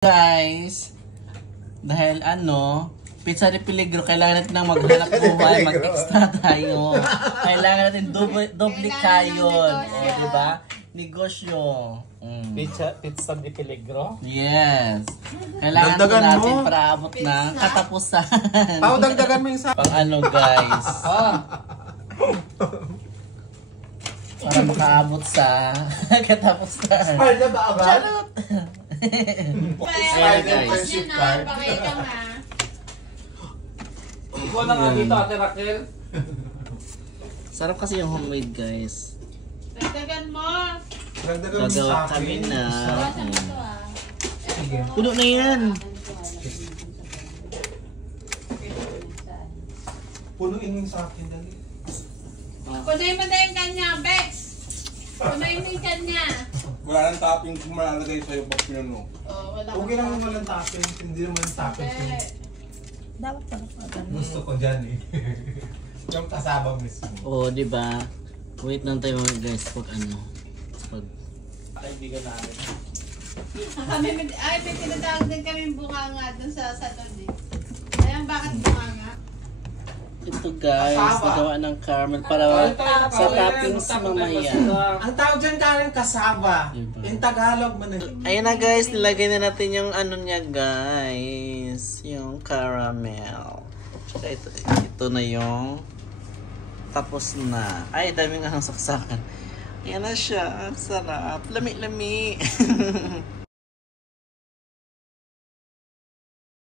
Guys, dahil Pizza de Peligro, kailangan natin ng maghanap buhay, mag-extra tayo. Kailangan natin doble kayon. O, diba? Negosyo. Pizza de Peligro? Yes. Kailangan natin para abot ng katapusan. Dagdagan mo yung sa... Pang guys. Para makaabot sa katapusan. Ay, na ba agad? Charot! Friendship card. Ikaw na nga dito, Ate Raquel. Sarap kasi yung homemade, guys. Dagdagan mo. Dagdagan mo sa Gagawa akin. kami na. Sige. Puno na yan. Punuin mo sa akin, dali. Punoy mo na yung kanya, Bex. Punoy mo yung kanya. Wala nang topping kung malalagay sa'yo pag pinuno. Oh, wala Okay lang naman ang toppings, hindi naman toppings yung Dapat pala. gusto ko dyan eh. Yung kasama mismo. Oo, diba? Wait lang tayo mga guys pag pag Kaibigan namin. May tinatawag din kami bunganga dun sa salon eh. Ayan, bakit bunganga? ito guys, nagawa ng caramel para sa toppings mamaya. Ang tawag dyan Karen, kasaba. Diba? Yung Tagalog man eh. Ayan na guys, nilagay na natin yung niya guys. Yung caramel. Tsaka ito na yung tapos na. Ay, dami nga ng saksakan. Ayan na siya. Sarap. Lami-lami.